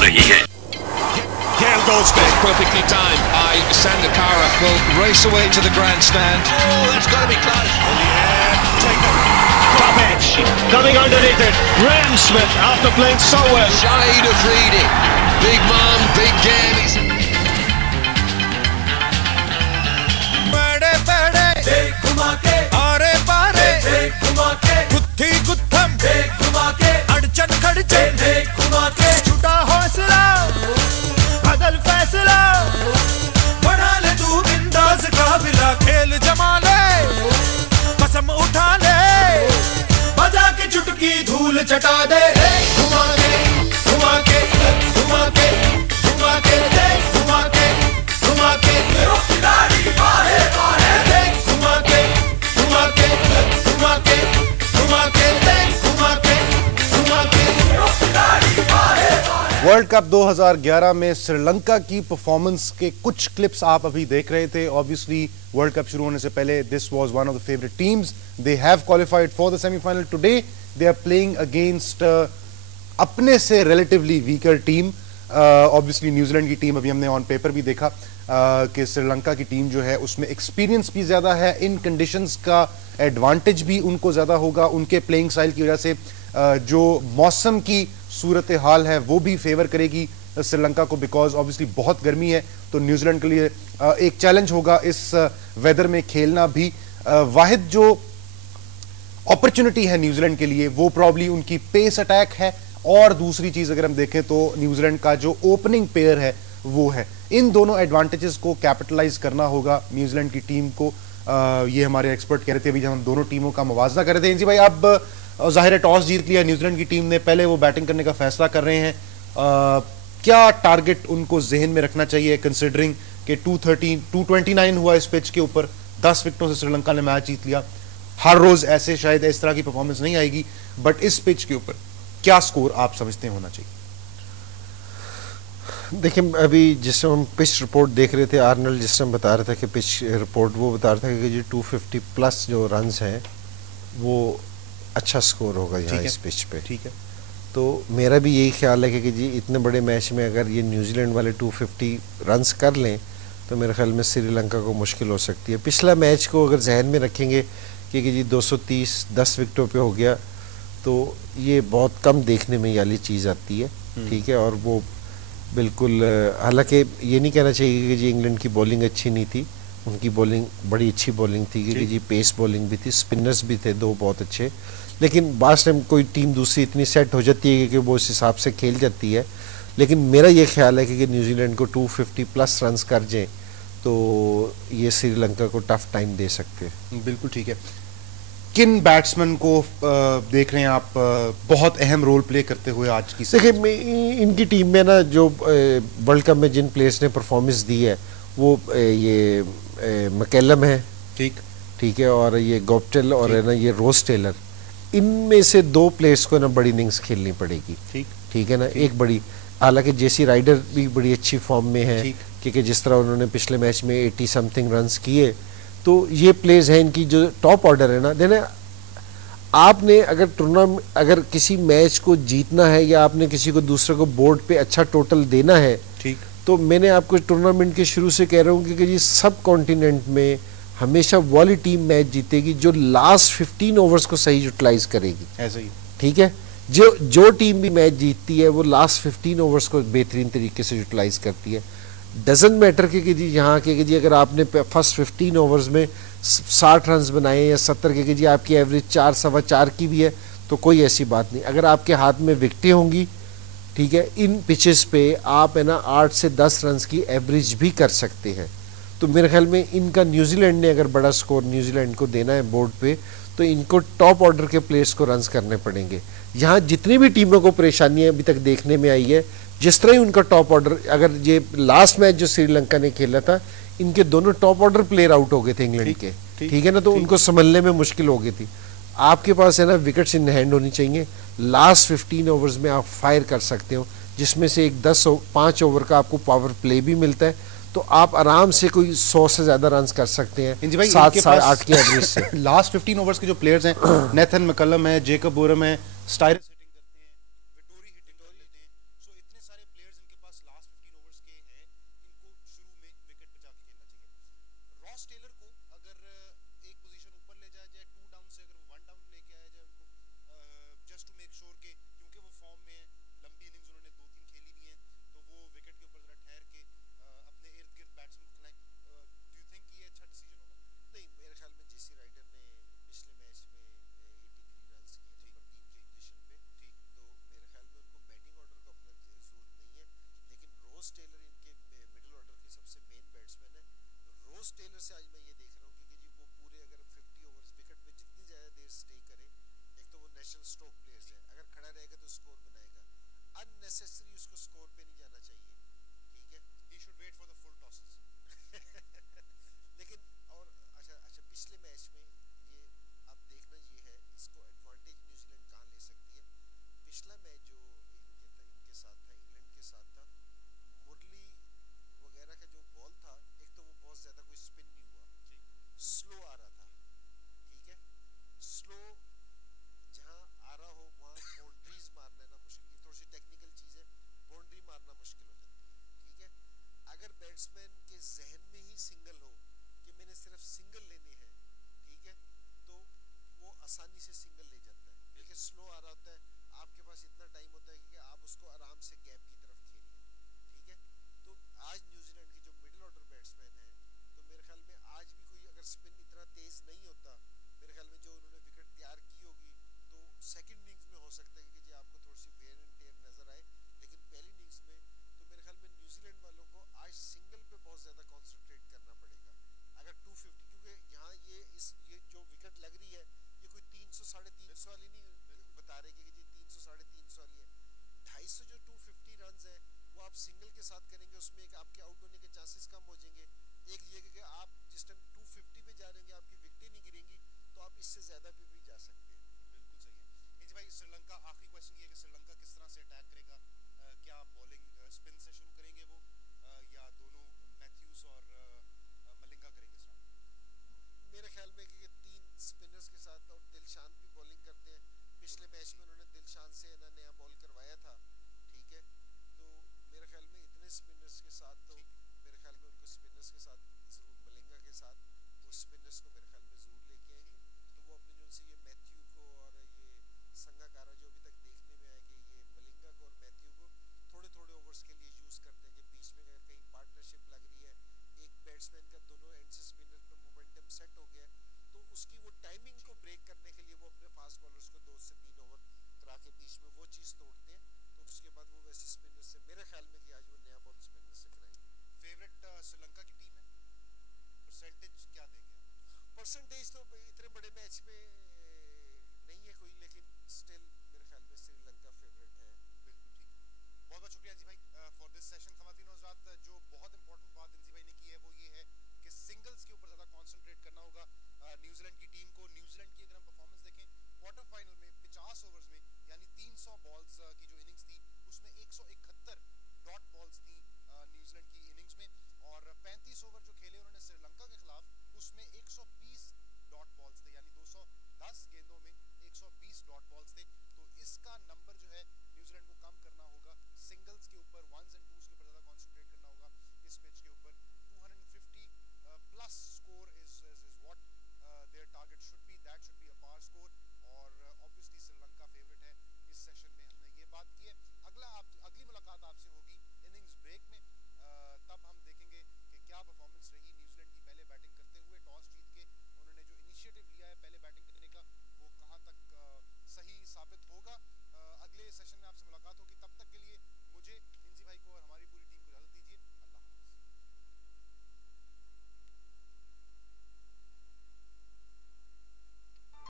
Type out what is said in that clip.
रही है। Gale goes back. Perfectly timed by Sangakkara. Will race away to the grandstand. Oh, that's got to be close. In the air, take it. Top edge. Coming underneath it. Graham Smith, after playing so well. Shahid Afridi. Big man, big game. Bade bade. Dekh घुमा के. आरे पारे. Dekh घुमा के. गुत्थी गुत्थम. Dekh घुमा के. अड़चन खड़चन. Dekh घुमा के. छुटा हौसला. बदल फैसला. बढ़ा ले तू बिंदास काफिला. खेल जमा ले. कसम उठा ले. बजा के चुटकी धूल चटा दे. घुमा के घुमा के घुमा के घुमा के घुमा के घुमा के खिलाड़ी बाहे बाहे. घुमा के घुमा के घुमा के घुमा के घुमा के घुमा के खिलाड़ी बाहे बाहे. वर्ल्ड कप 2011 में श्रीलंका की परफॉर्मेंस के कुछ क्लिप्स आप अभी देख रहे थे. ऑब्वियसली वर्ल्ड कप शुरू होने से पहले this was one of the favourite teams. They have qualified for the semifinal. Today they are playing against अपने से relatively weaker team. Obviously New Zealand की टीम अभी हमने ऑन पेपर भी देखा कि श्रीलंका की टीम जो है उसमें एक्सपीरियंस भी ज्यादा है. इन कंडीशंस का एडवांटेज भी उनको ज्यादा होगा. उनके प्लेइंग स्टाइल की वजह से जो मौसम की सूरत हाल है वो भी फेवर करेगी श्रीलंका को, बिकॉज ऑब्वियसली बहुत गर्मी है. तो न्यूजीलैंड के लिए एक चैलेंज होगा इस वेदर में खेलना भी. वाहिद जो अपॉर्चुनिटी है न्यूजीलैंड के लिए वो प्रॉब्ली उनकी पेस अटैक है. और दूसरी चीज अगर हम देखें तो न्यूजीलैंड का जो ओपनिंग पेयर है वो है. इन दोनों एडवांटेजेस को कैपिटलाइज करना होगा न्यूजीलैंड की टीम को. ये हमारे एक्सपर्ट कह रहे थे अभी जब हम दोनों टीमों का मुवाजना कर रहे थे. जी भाई, अब जाहिर है टॉस जीत लिया न्यूजीलैंड की टीम ने, पहले वो बैटिंग करने का फैसला कर रहे हैं. क्या टारगेट उनको जहन में रखना चाहिए कंसिडरिंग कि 229 हुआ इस पिच के ऊपर, 10 विकेटों से श्रीलंका ने मैच जीत लिया. हर रोज ऐसे शायद इस तरह की परफॉर्मेंस नहीं आएगी, बट इस पिच के ऊपर क्या स्कोर आप समझते हैं होना चाहिए? देखिए, अभी जिस हम पिच रिपोर्ट देख रहे थे, आर्नल्ड जिस टाइम बता रहा था कि पिच रिपोर्ट वो बता रहा था कि जो 250 प्लस जो रन्स हैं वो अच्छा स्कोर होगा यहाँ इस पिच पे. ठीक है. तो मेरा भी यही ख्याल है कि जी इतने बड़े मैच में अगर ये न्यूजीलैंड वाले 250 रन्स कर लें तो मेरे ख्याल में श्रीलंका को मुश्किल हो सकती है. पिछला मैच को अगर जहन में रखेंगे कि जी 230 10 विकेटों पे हो गया तो ये बहुत कम देखने में ये वाली चीज़ आती है. ठीक है. और वो बिल्कुल, हालांकि ये नहीं कहना चाहिए कि जी इंग्लैंड की बॉलिंग अच्छी नहीं थी. उनकी बॉलिंग बड़ी अच्छी बॉलिंग थी क्योंकि जी पेस बॉलिंग भी थी, स्पिनर्स भी थे 2 बहुत अच्छे. लेकिन बास टाइम कोई टीम दूसरी इतनी सेट हो जाती है कि वो उस हिसाब से खेल जाती है. लेकिन मेरा ये ख्याल है कि न्यूजीलैंड को 250 प्लस रन्स कर जाए तो ये श्रीलंका को टफ टाइम दे सकते हैं. बिल्कुल ठीक है. किन बैट्समैन को देख रहे हैं आप बहुत अहम रोल प्ले करते हुए आज की? देखिए, इनकी टीम में ना जो वर्ल्ड कप में जिन प्लेयर्स ने परफॉर्मेंस दी है वो ये मैकलम है. ठीक है. और ये गोप्टिल और है ना ये रोज टेलर. इनमें से 2 प्लेयर्स को ना बड़ी इनिंग्स खेलनी पड़ेगी. ठीक है ना. एक बड़ी, हालांकि जेसी राइडर भी बड़ी अच्छी फॉर्म में है क्योंकि जिस तरह उन्होंने पिछले मैच में 80 समथिंग रन्स किए. तो ये प्लेयर्स हैं इनकी जो टॉप ऑर्डर है ना. देना आपने अगर किसी मैच को जीतना है या आपने किसी को दूसरे को बोर्ड पे अच्छा टोटल देना है, तो मैंने आपको टूर्नामेंट के शुरू से कह रहा हूँ कि जी सब कॉन्टिनेंट में हमेशा वाली टीम मैच जीतेगी जो लास्ट 15 ओवर्स को सही यूटिलाइज करेगी. ऐसा ही. ठीक है. जो टीम भी मैच जीतती है वो लास्ट 15 ओवर्स को बेहतरीन तरीके से यूटिलाइज करती है. डजेंट मैटर कि जी यहाँ के जी अगर आपने फर्स्ट 15 ओवर्स में 60 रन बनाए या 70 के जी आपकी एवरेज 4 सवा 4 की भी है तो कोई ऐसी बात नहीं. अगर आपके हाथ में विकेटें होंगी, ठीक है, इन पिचेस पे आप है ना 8 से 10 रन की एवरेज भी कर सकते हैं. तो मेरे ख्याल में इनका न्यूजीलैंड ने अगर बड़ा स्कोर न्यूजीलैंड को देना है बोर्ड पे तो इनको टॉप ऑर्डर के प्लेयर्स को रन्स करने पड़ेंगे. यहाँ जितनी भी टीमों को परेशानियां अभी तक देखने में आई है, जिस तरह ही उनका टॉप ऑर्डर, अगर ये लास्ट मैच जो श्रीलंका ने खेला था इनके दोनों टॉप ऑर्डर प्लेयर आउट हो गए थे इंग्लैंड के. ठीक है ना. तो उनको संभलने में मुश्किल हो गई थी. आपके पास है ना विकेट्स इन हैंड होनी चाहिए. लास्ट 15 ओवर्स में आप फायर कर सकते हो जिसमें से एक 5 ओवर का आपको पावर प्ले भी मिलता है. तो आप आराम से कोई 100 से ज्यादा रन कर सकते हैं 7-8 की एवरेज से. लास्ट 15 ओवर्स के जो प्लेयर्स हैं, नेथन मैकलम है, जेकब बोरम है, स्टाइरस हिटिंग करते हैं, विटोरी हिटिंग करते हैं. सो इतने सारे प्लेयर्स बस लास्ट 15 ओवर्स के हैं, इनको शुरू में विकेट बचा के खेलना चाहिए। रॉस टेलर को अगर एक पोजीशन ऊपर ले जाया जाए, 2 डाउन से अगर वो 1 डाउन लेके आया जाए उनको, जस्ट टू मेक श्योर के क्योंकि वो फॉर्म में है, लंबी इनिंग्स उन्होंने 2-3 खेली भी हैं, तो वो विकेट के ऊपर जरा ठहर के अपने इर्द गिर्द बैट्समैन को खिलाएं। डू यू थिंक ये अच्छा डिसीजन होगा? नहीं, मेरे ख्याल में जेसी राइडर ने पिछले मैच में 83 रन्स किए नंबर 3 की पोजीशन पे, ठीक, तो मेरे ख्याल में उनको बैटिंग ऑर्डर का अपना जरूरत नहीं है, लेकिन रोज टेलर इनके मिडिल ऑर्डर के सबसे मेन बैट्समैन है। रोज टेलर से आज मैं ये देख रहा हूँ कि जी वो पूरे अगर 50 ओवर्स विकेट पे जितनी ज़्यादा देर स्टे करे, एक तो वो नेशनल स्ट्रोक प्लेयर्स है, अगर खड़ा रहेगा तो स्कोर बनाएगा, अननेसेसरी उसको स्कोर पे नहीं जाना चाहिए, ठीक है, he should wait for the full tosses. लेकिन और अच्छा पिछले मैच में ये अब देखना ये है, इसको एडवांटेज न्यूजीलैंड कहाँ ले सकती है। पिछला मैच जो इनके साथ था, इंग्लैंड के साथ था, मुरली वगैरह का जो बॉल था, एक तो वो बहुत ज़्यादा कोई स्पिन नहीं हुआ, स्लो आ रहा था, ठीक है, स्लो जहाँ आ रहा हो वहाँ बाउंड्रीज मारना है ना मुश्किल, ये थोड़ी सी टेक्निकल चीज़ है, बाउंड्री मारना मुश्किल हो जाती है, ठीक है। अगर बैट्समैन के जहन में ही सिंगल हो कि मैंने सिर्फ सिंगल लेने हैं, ठीक है, तो वो आसानी से सिंगल ले जाता है, लेकिन स्लो आ रहा होता है, आपके पास इतना टाइम होता है कि आप उसको आराम से गैप की तरफ खेल लें, ठीक है। तो आज न्यूजीलैंड की जो मिडिल ऑर्डर बैट्समैन है, तो मेरे ख्याल में आज भी कोई अगर स्पिन इतना तेज नहीं होता, मेरे ख्याल में जो उन्होंने विकेट तैयार की होगी, तो सेकंड इनिंग्स में हो सकता है कि जी आपको थोड़ी सी वेयर एंड टेयर नजर आए, लेकिन पहली इनिंग्स में तो मेरे ख्याल में न्यूजीलैंड वालों को आज सिंगल पे बहुत ज़्यादा कॉन्सेंट्रेट करना पड़ेगा। अगर 250, क्योंकि यहाँ ये जो विकेट लग रही है, ये कोई 300 साढ़े 300 वाली नहीं बता रहे कि जी 300 साढ़े 300 वाली है, 250 जो 250 रन है वो आप सिंगल के साथ करेंगे, उसमें एक आपके आउट होने के चांसेस कम हो जाएंगे, एक ये कि आप जिस टाइम 250 पे जा रहे हैं आपकी विकेटें नहीं गिरेंगी, तो आप इससे ज़्यादा पे भी जा सकते हैं। बिल्कुल सही है। भाई श्रीलंका, आखिरी क्वेश्चन ये है कि श्रीलंका किस तरह से अटैक करेगा